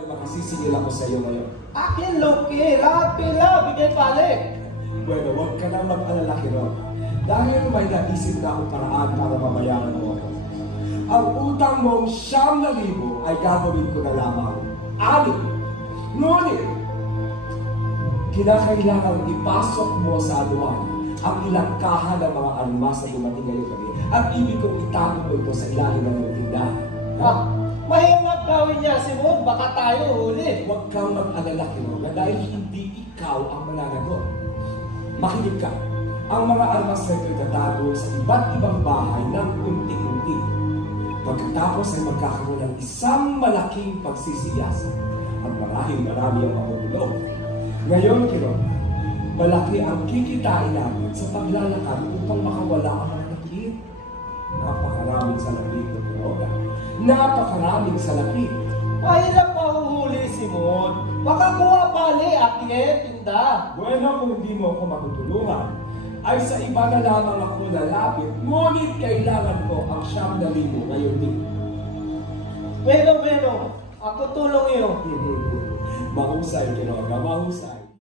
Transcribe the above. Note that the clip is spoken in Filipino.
may makasisingil ako sa iyo ngayon. Akin, Loki. Lahat pila. Bigay palik. Bueno, huwag ka na mag-alala, Kiron. Dahil may naisip na akong paraan para mabayaran mo ako. Ang utang mong 9,000 ay gagawin ko na lamang 6. Ngunit, kinakailangan ipasok mo sa aduan ang ilangkahan ng mga almas na dumating ngayong gabi at ibig kong itago mo ito sa ilalim ng iyong tindahan. Mahirap gawin niya, Simon. Baka tayo huli. Huwag kang mag-alala, Kiron, na dahil hindi ikaw ang mananagot. Makinig ka. Ang mga almas na ito'y tatago sa iba't ibang bahay ng unti-unti. Pagkatapos ay magkakaroon ng isang malaking pagsisiyasa at marami ang mahulog. Ngayon, Kiron, malaki ang kikitain namin sa paglalakad upang makawala ang mga nakit. Napakaraming salapit na droga. Napakaraming salapit. Mahirap mahuhuli, Simon. Baka kuha pali, akin, tinda. Bueno, kung hindi mo ako matutulungan, ay sa iba na lamang ako lalapit, ngunit kailangan ko ang 9,000 ngayon din. Bueno, ako tulong iyo. Mahusay, Kiroga, mahusay.